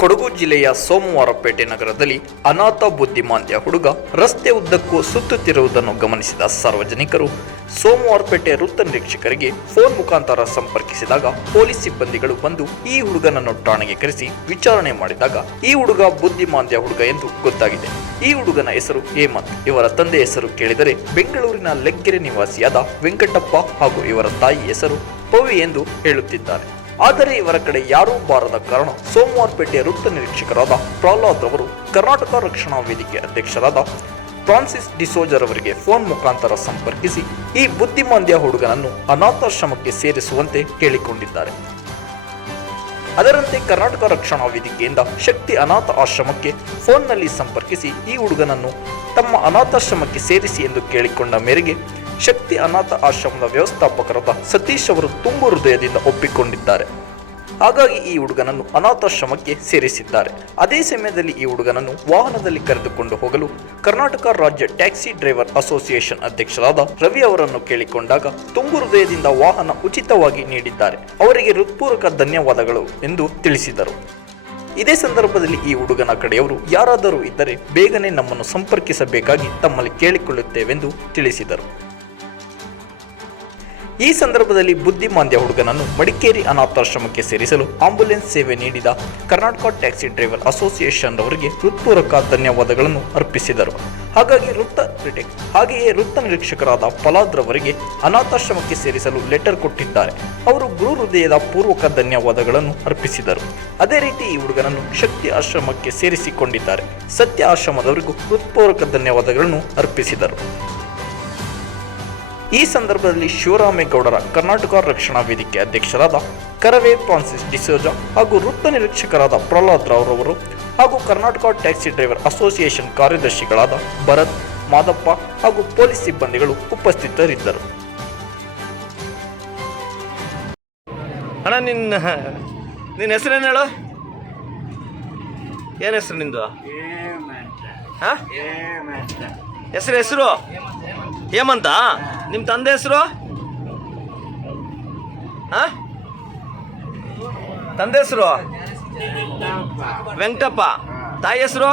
ಕೊಡಗು ಜಿಲ್ಲೆಯ ಸೋಮವಾರಪೇಟೆ ನಗರದಲ್ಲಿ ಅನಾಥ ಬುದ್ಧಿಮಾಂದ್ಯ ಹುಡುಗ ರಸ್ತೆ ಉದ್ದಕ್ಕೂ ಸುತ್ತುತ್ತಿರುವುದನ್ನು ಗಮನಿಸಿದ ಸಾರ್ವಜನಿಕರು ಸೋಮವಾರಪೇಟೆ ವೃತ್ತ ನಿರೀಕ್ಷಕರಿಗೆ ಫೋನ್ ಮುಖಾಂತರ ಸಂಪರ್ಕಿಸಿದಾಗ ಪೊಲೀಸ್ ಸಿಬ್ಬಂದಿಗಳು ಬಂದು ಈ ಹುಡುಗನನ್ನು ಠಾಣೆಗೆ ಕರೆಸಿ ವಿಚಾರಣೆ ಮಾಡಿದಾಗ ಈ ಹುಡುಗ ಬುದ್ಧಿಮಾಂದ್ಯ ಹುಡುಗ ಎಂದು ಗೊತ್ತಾಗಿದೆ. ಈ ಹುಡುಗನ ಹೆಸರು ಹೇಮಂತ್. ಇವರ ತಂದೆ ಹೆಸರು ಕೇಳಿದರೆ ಬೆಂಗಳೂರಿನ ಲೆಗ್ಗೆರೆ ನಿವಾಸಿಯಾದ ವೆಂಕಟಪ್ಪ ಹಾಗೂ ಇವರ ತಾಯಿ ಹೆಸರು ಪವಿ ಎಂದು ಹೇಳುತ್ತಿದ್ದಾರೆ. ಆದರೆ ಇವರ ಕಡೆ ಯಾರೂ ಬಾರದ ಕಾರಣ ಸೋಮವಾರಪೇಟೆಯ ವೃತ್ತ ನಿರೀಕ್ಷಕರಾದ ಪ್ರಹ್ಲಾದ್ ಅವರು ಕರ್ನಾಟಕ ರಕ್ಷಣಾ ವೇದಿಕೆ ಅಧ್ಯಕ್ಷರಾದ ಫ್ರಾನ್ಸಿಸ್ ಡಿಸೋಜರ್ ಅವರಿಗೆ ಫೋನ್ ಮುಖಾಂತರ ಸಂಪರ್ಕಿಸಿ ಈ ಬುದ್ಧಿಮಾಂದ್ಯ ಹುಡುಗನನ್ನು ಅನಾಥಾಶ್ರಮಕ್ಕೆ ಸೇರಿಸುವಂತೆ ಕೇಳಿಕೊಂಡಿದ್ದಾರೆ. ಅದರಂತೆ ಕರ್ನಾಟಕ ರಕ್ಷಣಾ ವೇದಿಕೆಯಿಂದ ಶಕ್ತಿ ಅನಾಥ ಆಶ್ರಮಕ್ಕೆ ಫೋನ್ನಲ್ಲಿ ಸಂಪರ್ಕಿಸಿ ಈ ಹುಡುಗನನ್ನು ತಮ್ಮ ಅನಾಥಾಶ್ರಮಕ್ಕೆ ಸೇರಿಸಿ ಎಂದು ಕೇಳಿಕೊಂಡ ಮೇರೆಗೆ ಶಕ್ತಿ ಅನಾಥ ಆಶ್ರಮದ ವ್ಯವಸ್ಥಾಪಕರಾದ ಸತೀಶ್ ಅವರು ತುಂಬು ಹೃದಯದಿಂದ ಒಪ್ಪಿಕೊಂಡಿದ್ದಾರೆ. ಹಾಗಾಗಿ ಈ ಹುಡುಗನನ್ನು ಅನಾಥಾಶ್ರಮಕ್ಕೆ ಸೇರಿಸಿದ್ದಾರೆ. ಅದೇ ಸಮಯದಲ್ಲಿ ಈ ಹುಡುಗನನ್ನು ವಾಹನದಲ್ಲಿ ಕರೆದುಕೊಂಡು ಹೋಗಲು ಕರ್ನಾಟಕ ರಾಜ್ಯ ಟ್ಯಾಕ್ಸಿ ಡ್ರೈವರ್ ಅಸೋಸಿಯೇಷನ್ ಅಧ್ಯಕ್ಷರಾದ ರವಿ ಅವರನ್ನು ಕೇಳಿಕೊಂಡಾಗ ತುಂಬು ಹೃದಯದಿಂದ ವಾಹನ ಉಚಿತವಾಗಿ ನೀಡಿದ್ದಾರೆ. ಅವರಿಗೆ ಹೃತ್ಪೂರ್ವಕ ಧನ್ಯವಾದಗಳು ಎಂದು ತಿಳಿಸಿದರು. ಇದೇ ಸಂದರ್ಭದಲ್ಲಿ ಈ ಹುಡುಗನ ಕಡೆಯವರು ಯಾರಾದರೂ ಇದ್ದರೆ ಬೇಗನೆ ನಮ್ಮನ್ನು ಸಂಪರ್ಕಿಸಬೇಕಾಗಿ ತಮ್ಮಲ್ಲಿ ಕೇಳಿಕೊಳ್ಳುತ್ತೇವೆಂದು ತಿಳಿಸಿದರು. ಈ ಸಂದರ್ಭದಲ್ಲಿ ಬುದ್ಧಿಮಾಂದ್ಯ ಹುಡುಗನನ್ನು ಮಡಿಕೇರಿ ಅನಾಥಾಶ್ರಮಕ್ಕೆ ಸೇರಿಸಲು ಆಂಬುಲೆನ್ಸ್ ಸೇವೆ ನೀಡಿದ ಕರ್ನಾಟಕ ಟ್ಯಾಕ್ಸಿ ಡ್ರೈವರ್ ಅಸೋಸಿಯೇಷನ್ ಅವರಿಗೆ ಹೃತ್ಪೂರ್ವಕ ಧನ್ಯವಾದಗಳನ್ನು ಅರ್ಪಿಸಿದರು. ಹಾಗಾಗಿ ವೃತ್ತ ಹಾಗೆಯೇ ವೃತ್ತ ನಿರೀಕ್ಷಕರಾದ ಫಲಾದ್ರವರಿಗೆ ಅನಾಥಾಶ್ರಮಕ್ಕೆ ಸೇರಿಸಲು ಲೆಟರ್ ಕೊಟ್ಟಿದ್ದಾರೆ. ಅವರು ಗುರು ಹೃದಯದ ಪೂರ್ವಕ ಧನ್ಯವಾದಗಳನ್ನು ಅರ್ಪಿಸಿದರು. ಅದೇ ರೀತಿ ಈ ಹುಡುಗನನ್ನು ಶಕ್ತಿ ಆಶ್ರಮಕ್ಕೆ ಸೇರಿಸಿಕೊಂಡಿದ್ದಾರೆ. ಸತ್ಯ ಆಶ್ರಮದವರಿಗೂ ಹೃತ್ಪೂರ್ವಕ ಧನ್ಯವಾದಗಳನ್ನು ಅರ್ಪಿಸಿದರು. ಈ ಸಂದರ್ಭದಲ್ಲಿ ಶಿವರಾಮೇಗೌಡರ ಕರ್ನಾಟಕ ರಕ್ಷಣಾ ವೇದಿಕೆ ಅಧ್ಯಕ್ಷರಾದ ಕರವೇ ಫ್ರಾನ್ಸಿಸ್ ಡಿಸೋಜಾ ಹಾಗೂ ವೃತ್ತ ನಿರೀಕ್ಷಕರಾದ ಪ್ರಹ್ಲಾದ್ ರಾವ್ ರವರು ಹಾಗೂ ಕರ್ನಾಟಕ ಟ್ಯಾಕ್ಸಿ ಡ್ರೈವರ್ ಅಸೋಸಿಯೇಷನ್ ಕಾರ್ಯದರ್ಶಿಗಳಾದ ಭರತ್ ಮಾದಪ್ಪ ಹಾಗೂ ಪೊಲೀಸ್ ಸಿಬ್ಬಂದಿಗಳು ಉಪಸ್ಥಿತರಿದ್ದರು. ಅಣ್ಣ ನಿನ್ನ ನಿನ್ನ ಹೆಸರೇನು ಹೇಳು? ಏನು ಹೆಸರು ನಿಂದು? ಹಾಂ? ಹೆಸರು ಹೆಸರು? ಹೇಮಂತ ನಿಮ್ಮ ತಂದೆ ಹೆಸರು? ಹಾಂ? ತಂದೆ ಹೆಸರು? ವೆಂಕಟಪ್ಪ. ತಾಯಿ ಹೆಸರು?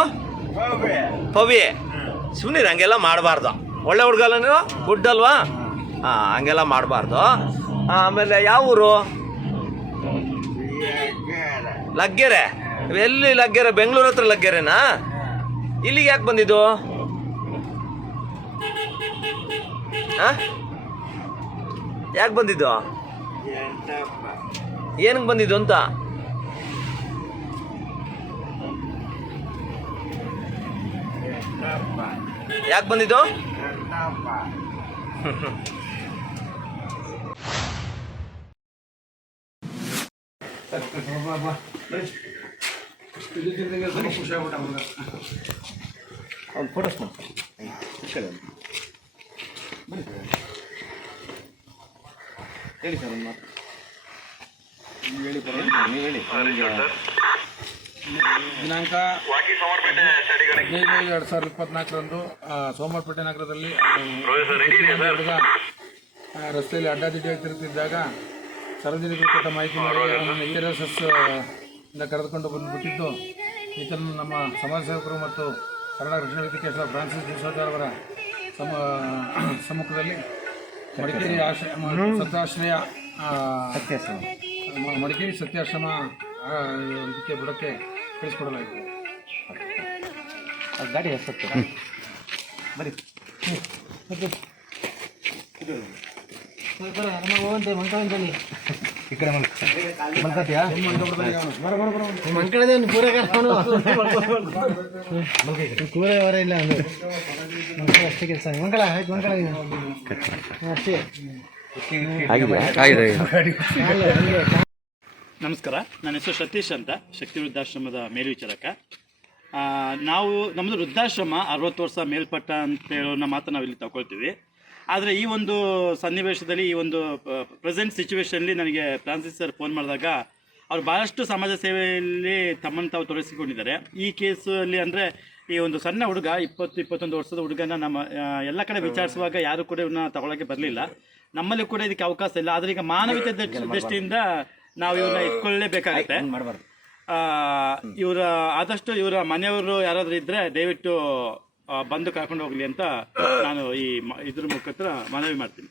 ಪವಿ. ಸುಮ್ಮನೆ ಹಂಗೆಲ್ಲ ಮಾಡಬಾರ್ದು. ಒಳ್ಳೆ ಹುಡುಗಲ್ಲ ನೀವು ಗುಡ್ ಅಲ್ವಾ ಹಾಂ, ಹಂಗೆಲ್ಲ ಮಾಡಬಾರ್ದು. ಆಮೇಲೆ ಯಾವ ಊರು? ಲಗ್ಗೆರೆ. ಎಲ್ಲಿ ಲಗ್ಗೆರೆ? ಬೆಂಗಳೂರು ಹತ್ರ ಲಗ್ಗೆರೆನಾ? ಇಲ್ಲಿಗೆ ಯಾಕೆ ಬಂದಿದ್ದು? ಯಾಕೆ ಬಂದಿದ್ದು? ಏನಕ್ಕೆ ಬಂದಿದ್ದು ಅಂತ? ಯಾಕೆ ಬಂದಿದ್ದು? ಹೇಳಿ ಸರ್ ಒಂದು ಮಾತು. ನೀವು ಹೇಳಿ ಪರವಾಗಿಲ್ಲ ನೀವು ಹೇಳಿ. ದಿನಾಂಕ ಹದಿನೈದು ಎರಡು ಸಾವಿರದ ಇಪ್ಪತ್ನಾಲ್ಕರಂದು ಸೋಮವಾರಪೇಟೆ ನಗರದಲ್ಲಿ ಹುಡುಗ ರಸ್ತೆಯಲ್ಲಿ ಅಡ್ಡಾದಿಡ್ಡಿಯಾಗಿ ತಿರುಗುತ್ತಿದ್ದಾಗ ಸಾರ್ವಜನಿಕರು ಕೊಟ್ಟ ಮಾಹಿತಿ ಆರ್ ಎಸ್ ಎಸ್ ಇಂದ ಕರೆದುಕೊಂಡು ಬಂದುಬಿಟ್ಟಿದ್ದು. ಈತನನ್ನು ನಮ್ಮ ಸಮಾಜ ಸೇವಕರು ಮತ್ತು ಕನ್ನಡ ರಕ್ಷಣಾ ವೇದಿಕೆ ಫ್ರಾನ್ಸಿಸ್ ಡಿಸೋಜರ್ ಅವರ ಸಮ ಸಮ್ಮುಖದಲ್ಲಿ ಮಡಿಕೇರಿ ಆಶ್ರಯ ಸತ್ಯಾಶ್ರಯ ಸತ್ಯಾಶ್ರಮ. ಮಡಿಕೇರಿ ಸತ್ಯಾಶ್ರಮ ಅದಕ್ಕೆ ಇದಕ್ಕೆ ಬುಡಕ್ಕೆ ಕಳಿಸ್ಕೊಡಲಾಗಿದೆ. ಗಾಡಿ ಹೆಸರು ಬರೀ ಈ ಕಡೆ ಮಲ್ಕತ್ತೀಯಾ ಕೂರೆ ಅವರ ಇಲ್ಲ ಅಂದ್ರೆ. ಅಷ್ಟೇ ಕೆಲಸ. ಮಂಗಳ ಆಯ್ತು ಮಂಗಳ ಅಷ್ಟೇ. ನಮಸ್ಕಾರ. ನನ್ನ ಹೆಸರು ಸತೀಶ್ ಅಂತ ಶಕ್ತಿ ವೃದ್ಧಾಶ್ರಮದ ಮೇಲ್ವಿಚಾರಕ ನಾವು ನಮ್ಮದು ವೃದ್ಧಾಶ್ರಮ ಅರವತ್ತು ವರ್ಷ ಮೇಲ್ಪಟ್ಟ ಅಂತ ಹೇಳೋ ಮಾತ್ರ ನಾವು ಇಲ್ಲಿ ತಗೊಳ್ತೀವಿ. ಆದರೆ ಈ ಒಂದು ಸನ್ನಿವೇಶದಲ್ಲಿ ಈ ಒಂದು ಪ್ರೆಸೆಂಟ್ ಸಿಚುವೇಶನ್ಲಿ ನನಗೆ ಫ್ರಾನ್ಸಿಸ್ ಸರ್ ಫೋನ್ ಮಾಡಿದಾಗ ಅವರು ಭಾಳಷ್ಟು ಸಮಾಜ ಸೇವೆಯಲ್ಲಿ ತಮ್ಮನ್ನು ತಾವು ತೊಡಗಿಸಿಕೊಂಡಿದ್ದಾರೆ. ಈ ಕೇಸಲ್ಲಿ ಅಂದರೆ ಈ ಒಂದು ಸಣ್ಣ ಹುಡುಗ ಇಪ್ಪತ್ತು ಇಪ್ಪತ್ತೊಂದು ವರ್ಷದ ಹುಡುಗನ ನಮ್ಮ ಎಲ್ಲ ಕಡೆ ವಿಚಾರಿಸುವಾಗ ಯಾರು ಕೂಡ ಇವನ್ನ ತಗೊಳಕ್ಕೆ ಬರಲಿಲ್ಲ. ನಮ್ಮಲ್ಲಿ ಕೂಡ ಇದಕ್ಕೆ ಅವಕಾಶ ಇಲ್ಲ. ಆದರೆ ಈಗ ಮಾನವೀಯತೆ ದೃಷ್ಟಿ- ದೃಷ್ಟಿಯಿಂದ ನಾವು ಇವನ್ನ ಇಟ್ಕೊಳ್ಳೇಬೇಕಾಗುತ್ತೆ. ಇವರ ಆದಷ್ಟು ಇವರ ಮನೆಯವರು ಯಾರಾದರೂ ಇದ್ರೆ ದಯವಿಟ್ಟು ಬಂದು ಕರ್ಕೊಂಡು ಹೋಗ್ಲಿ ಅಂತ ನಾನು ಈ ಇದ್ರ ಮುಖಾಂತರ ಮನವಿ ಮಾಡ್ತೀನಿ.